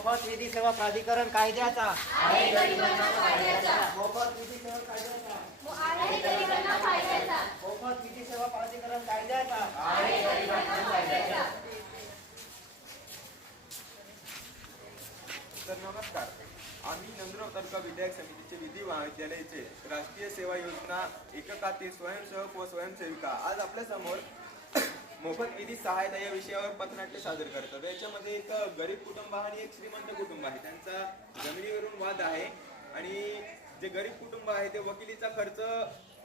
मोफत विधी सेवा प्राधिकरण कायद्याचा मोफत विधी सेवा कायद्याचा मोफत विधी सेवा प्राधिकरण कायद्याचा तर नमस्कार, आम्ही नंदुरबार तालुका विधायक समितीचे विधी महाविद्यालयाचे राष्ट्रीय सेवा योजना एककातील स्वयंसेवक व स्वयंसेविका आज आपल्या समोर मोफत विधी सहायता या विषयावर पथनाट्य सादर करतात. याच्यामध्ये एक गरीब कुटुंब आणि एक श्रीमंत कुटुंब आहे. त्यांचा जमिनीवरून वाद आहे आणि जे गरीब कुटुंब आहे ते वकिलीचा खर्च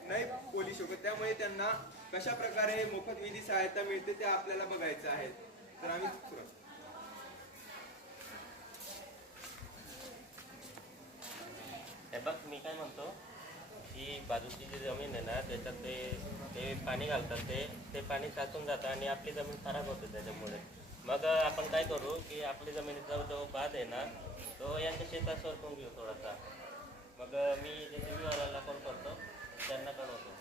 नाही बोलू शकत, त्यामुळे त्यांना कशा प्रकारे मोफत विधी सहायता मिळते ते आपल्याला बघायचं आहे. तर आम्ही हे बघ, मी काय म्हणतो की बाजूची जी जमीन आहे ना त्याच्यात ते पाणी घालतात, ते पाणी साचून जातं आणि आपली जमीन खराब होते त्याच्यामुळे. मग आपण काय करू की आपली जमिनीचा जो बाद आहे ना तो यांच्या शेतात सरकून घेऊ थोडासा. मग मी JCB-वाल्याला कॉल करतो, त्यांना कळवतो.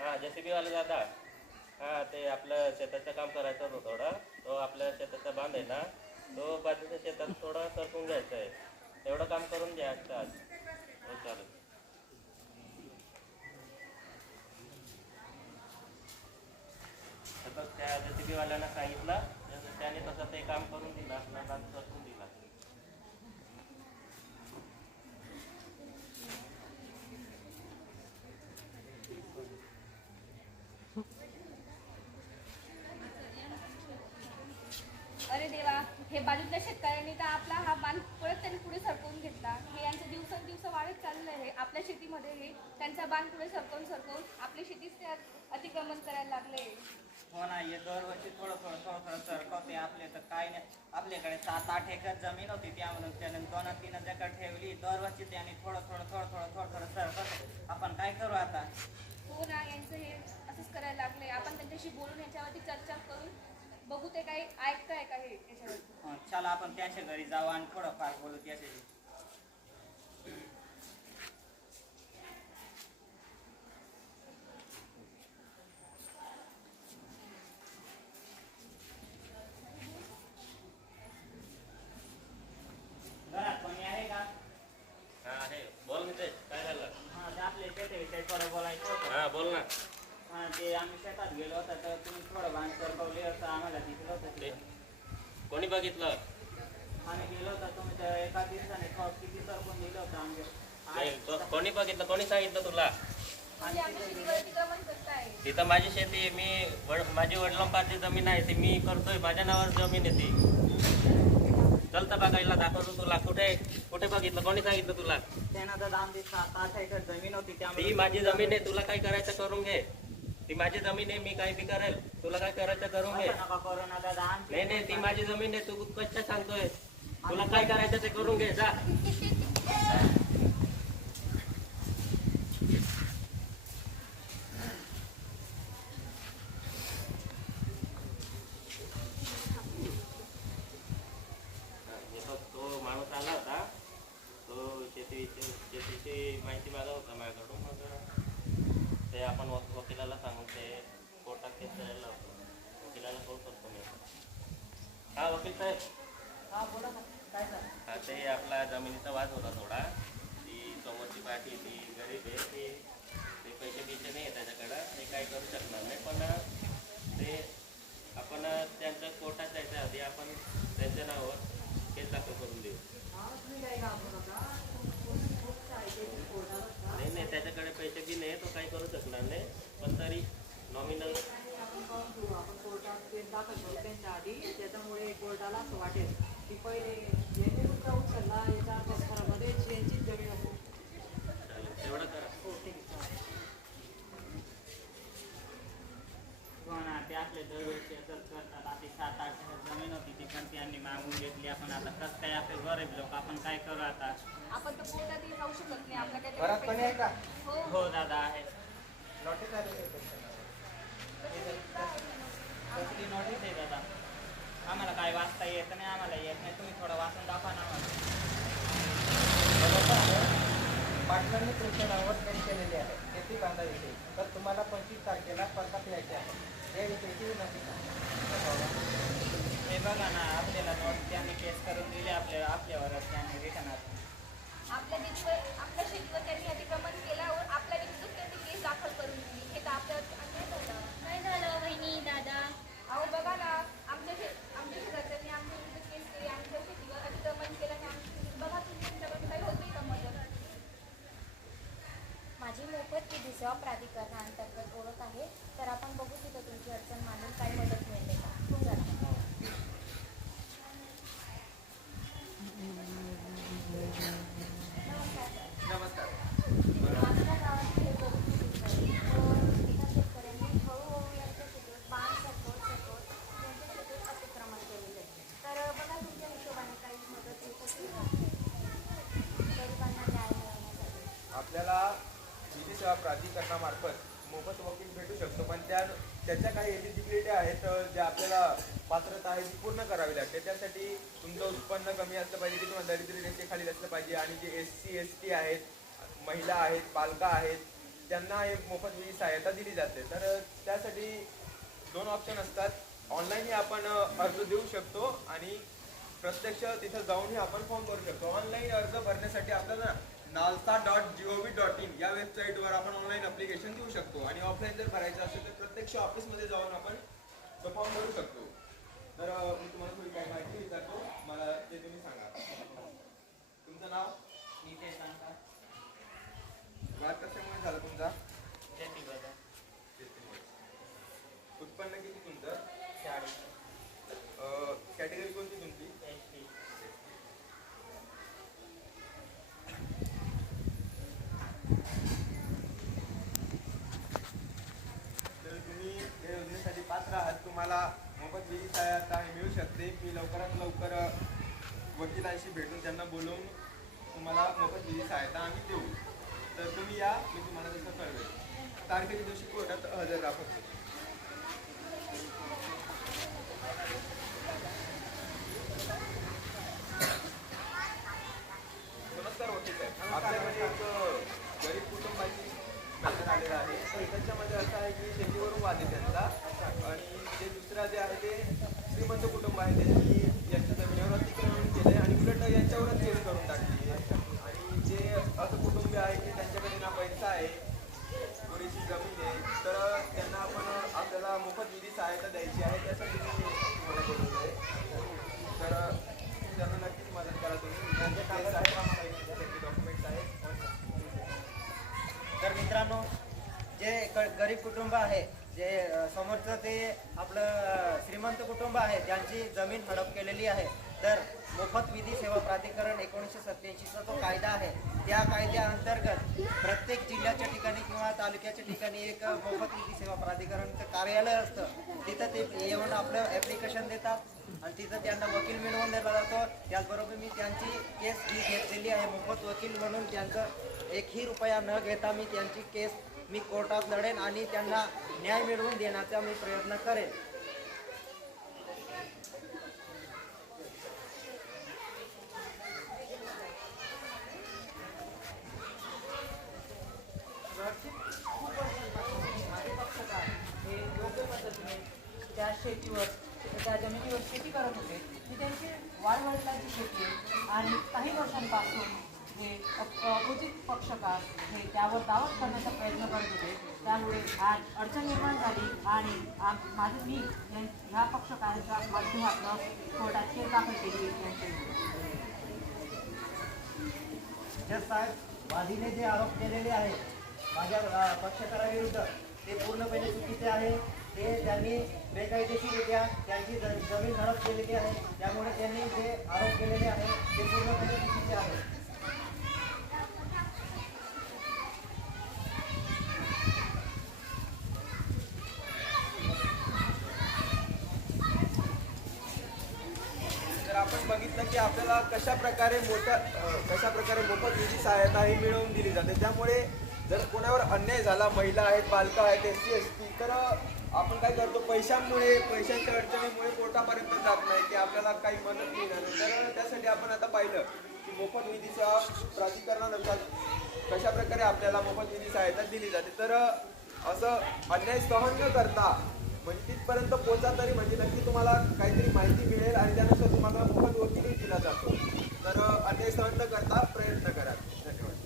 हां, JCB-वाले दादा, हां ते आपलं शेताचं काम करायचं होतं थोडं. तो आपल्या शेताचा बांध आहे ना तो बाजूच्या शेतात थोडा सरकून घ्यायचा आहे. एवढं काम करून द्या आज. हो चालेल. तर त्या JCB-वाल्यांना सांगितलं, त्याने तसं ते काम करून दिलं, आपला बांध सरकून दिला. अरे देवा, हे बाजूच्या शेतकऱ्यांनी तर आपला हा बांध परत त्यांनी पुढे सरकवून घेतला. हे यांचं दिवसेंदिवस वाढत चाललं आहे. आपल्या शेतीमध्ये हे त्यांचा बांध पुढे सरकवून आपली शेतीच ते अतिक्रमण करायला लागले. हो ना, हे दरवर्षी थोडं सरकवते. आपले तर काय नाही, आपल्याकडे 7-8 एकर जमीन होती, त्यामधून त्याने 2-3 एकर ठेवली. दरवर्षी त्याने थोडं सरकवते. आपण काय करू आता? हो ना, यांचं हे असंच करायला लागले. आपण त्यांच्याशी बोलून याच्यावरती चर्चा करून बघू ते काही ऐकताय का हे याच्यावर. चला आपण त्याच्या घरी जाऊ आणि थोडंफार बोलू त्याच्याशी. घरात कोणी आहे का? हां आहे, बोल नितेश, काय झालं? हां, ते आपल्या शेतीविषयी थोडं बोलायचं होतं. हां बोल ना. हां, ते आम्ही शेतात गेलो होतो तर तुम्ही थोडं बांध सरकवले असं आम्हाला दिसलं होतं. ते कोणी बघितलं? आम्ही गेलो होतो, तुम्ही तर एका दिवसाने किती सरकून दिलं होतं आमच्या. कोणी बघितलं, कोणी सांगितलं तुला? म्हणजे आपल्या शेतीवर अतिक्रमण करताय. तिथं माझी शेती आहे, माझी वडिलोपार्जित जमीन आहे, ती मी करतोय, माझ्या नावावर जमीन आहे ती. चलता बघायला दाखवतो तुला. कुठे बघितलं, कोणी सांगितलं तुला? त्यानं तर आमची 7-8 एकर जमीन होती, त्यामुळे ती माझी जमीन आहे, तुला काय करायचं करून घे. ती माझी जमीन आहे, मी काय बी करेल, तुला काय करायचं करून घे. नका करू ना दादा. नाही, ती माझी जमीन आहे, तू कशा सांगतोय? तुला काय करायचं ते करून घे, जा. तो माणूस आला होता, तो शेतीची माहिती मागत होता माझ्याकडून. मग ते आपण वकिलाला सांगून ते कोर्टात केस करायला होतो. वकिलाला कॉल करतो मी. हा वकील साहेब. हा बोला ना, काय झालं? हा, ते आपला जमिनीचा वाद होता थोडा. ती समोरची पार्टी ती गरीब आहे, ते पैसे नाही आहे त्याच्याकडं, ते काय करू शकणार नाही. पण ते आपण त्यांच्या कोर्टात जायच्या आधी आपण त्यांच्या नावावर केस दाखल करून देऊ. नाही, त्याच्याकडे पैसे बी नाही, तो काही करू शकणार नाही. पण तरी नॉमिनल आपण कोर्टात केस दाखल करू त्यांच्या आधी. त्याच्यामुळे कोर्टाला असं वाटेल की पहिले यांनी तुमचा उचलला, याच्या घरामध्ये यांचीच जमीन असेल. चालेल, तेवढं करा. हो ठीक आहे. हो ना, ते आपले दरवर्षी असंच करतात. आपली 7-8 एकर जमीन होती, ती पण त्यांनी मागून घेतली. आपण आता कसं काय, आपले गरीब लोक, आपण काय करू आता? आपण तर कोर्टातही जाऊ शकत नाही. आपल्या घरात कोणी आहे का? हो हो दादा आहे. नोटीस आली आहे का? कसली नोटीस आहे दादा? आम्हाला काय वाचता येत नाही, आम्हाला येत नाही. तुम्ही थोडं वाचून दाखवा ना आम्हाला. पाटलांनी तुमच्या नावावर केस केलेले आहे शेती बांधाविषयी. तर तुम्हाला 25 तारखेला परत यायचे आहे. याविषयीची विनंती करा. हे बघा ना, आपल्याला मग त्यांनी केस करून दिले आपल्यावरच त्यांनी रिटर्न आपल्या शेतीवर त्यांनी अतिक्रमण केल्यावर आपल्या विरुद्ध त्यांनी केस दाखल करून दिली. हे तर आपल्यावर अन्याय झाला. काय झालं वहिनी दादा? अहो बघा ना, आमच्या शेजारच्यांनी आमच्या विरुद्ध केस केली, आमच्या शेतीवर अतिक्रमण केल्याने बघा तुम्ही तुमच्याकडून काही होती का मदत? माझी मोफत विधी सेवा प्राधिकरणाअंतर्गत ओळख आहे, तर आपण बघू तिथं तुमची अडचण मांडून काही मदत मिळते का. खूप झालं. नमस्कार. माझ्या गावात हे बघू शकतो. एका शेतकऱ्यांनी हळूहळू यांच्या शेतीवर बाण सपोर्ट यांच्या शेतीवर अतिक्रमण केलेलं आहे. तर बघा तुमच्या हिशोबाने काही मदत होऊ शकते का गरिबांना न्याय मिळवण्यासाठी. आपल्याला विधी सेवा प्राधिकरणामार्फत मोफत वकील भेटू शकतो, पण त्याच्या काही एलिजिबिलिटी आहेत ज्या आपल्याला पात्रता आहे ती पूर्ण करावी लागते. त्यासाठी तुमचं उत्पन्न कमी असलं पाहिजे, की तुम्हाला दारिद्र्य रेषेखाली असलं पाहिजे, आणि जे SC ST आहेत, महिला आहेत, बालका आहेत, त्यांना हे मोफत विधी सहायता दिली जाते. तर त्यासाठी 2 ऑप्शन असतात. ऑनलाईनही आपण अर्ज देऊ शकतो आणि प्रत्यक्ष तिथं जाऊनही आपण फॉर्म भरू शकतो. ऑनलाईन अर्ज भरण्यासाठी आपल्याला nalsa.gov.in या वेबसाईटवर आपण ऑनलाईन ॲप्लिकेशन देऊ शकतो, आणि ऑफलाईन जर भरायचं असेल तर प्रत्यक्ष ऑफिसमध्ये जाऊन आपण तो फॉर्म भरू शकतो. तर मी तुम्हाला थोडी काही माहिती विचारतो, मला ते तुम्ही सांगा. तुमचं नाव? नितेश सांगता वाद कशामुळे झाला तुमचा? शेतीबद्दल उत्पन्न किती तुमचं? 40 कॅटेगरी कोणती तुमची? ST तर तुम्ही या योजनेसाठी पात्र आहात. तुम्हाला मोफत विधी सहायता मिळू शकते. मी लवकरात लवकर वकिलांशी भेटून त्यांना बोलवून तुम्हाला मोफत विधी सहायता आम्ही देऊ. तर तुम्ही या, मी तुम्हाला तसं कळवेल. तारखेच्या दिवशी कोर्टात हजर राहा फक्त. नमस्कार वकील साहेब. आपल्याकडे एक गरीब कुटुंबाची मॅटर आलेला आहे. तर त्याच्यामध्ये असं आहे की शेतीवरून वाद आहे त्यांचा, आणि जे दुसरा जे आहे ते श्रीमंत कुटुंब आहे, त्यांनी यांच्या जमिनीवर अतिक्रमण केलंय आणि उलट यांच्यावरच केस करून टाकली. आणि जे असं कुटुंब आहे की त्यांच्याकडे ना पैसा आहे, पुरेशी जमीन आहे, तर त्यांना आपल्याला मोफत विधी सहायता द्यायची आहे. त्यासाठी मी तुम्हाला बोलवलं आहे. तर त्यांना नक्कीच मदत करा तुम्ही. त्यांचे केस आहे, त्यांचे डॉक्युमेंट्स आहेत. तर मित्रांनो, जे गरीब कुटुंब आहे, जे समोरचं ते आपलं श्रीमंत कुटुंब आहे, ज्यांची जमीन हडप केलेली आहे, तर मोफत विधी सेवा प्राधिकरण 1987चा जो कायदा आहे, त्या कायद्याअंतर्गत प्रत्येक जिल्ह्याच्या ठिकाणी किंवा तालुक्याच्या ठिकाणी एक मोफत विधी सेवा प्राधिकरणचं कार्यालय असतं. तिथं ते येऊन आपलं ॲप्लिकेशन देतात आणि तिथं त्यांना वकील मिळवून दिला जातो. त्याचबरोबर मी त्यांची केस ही घेतलेली आहे. मोफत वकील म्हणून त्यांचं 1ही रुपया न घेता मी त्यांची केस कोर्टात लढेन आणि त्यांना न्याय मिळवून देण्याचा मी प्रयत्न करेन. माझे पक्षकार हे योग्य पद्धतीने त्या शेतीवर, त्या जमिनीवर शेती करत होते. ती त्यांची वाढवडिलांची शेती आहे आणि काही वर्षांपासून हे अपोजिट पक्षकार हे त्यावर दावा करण्याचा प्रयत्न करत होते. त्यामुळे आज अडचण निर्माण झाली आणि मी ह्या पक्षकाराच्या माध्यमातून कोर्टात केस दाखल केली. जज साहेब, वादीने जे आरोप केलेले आहेत माझ्या पक्षकाराविरुद्ध, ते पूर्णपणे चुकीचे आहे. ते त्यांनी बेकायदेशीररित्या त्यांची जमीन हडप केलेली आहे. त्यामुळे त्यांनी जे आरोप केलेले आहेत ते पूर्णपणे चुकीचे आहे. तर आपण बघितलं की आपल्याला कशा प्रकारे मोफत विधी सहायता ही मिळवून दिली जाते. त्यामुळे जर कोणावर अन्याय झाला, महिला आहेत, बालका आहेत, SC ST, तर आपण काय करतो, पैशांच्या अडचणीमुळे कोर्टापर्यंत जात नाही की आपल्याला काही मदत मिळणार. तर त्यासाठी आपण आता पाहिलं की मोफत विधी सेवा प्राधिकरणानुसार कशा प्रकारे आपल्याला मोफत विधी सहायता दिली जाते. तर असं अन्याय सहन न करता म्हणजे तिथपर्यंत पोहोचा, तरी म्हणजे नक्की तुम्हाला काहीतरी माहिती मिळेल आणि त्यानुसार तुम्हाला सहन न करता प्रयत्न करा. धन्यवाद.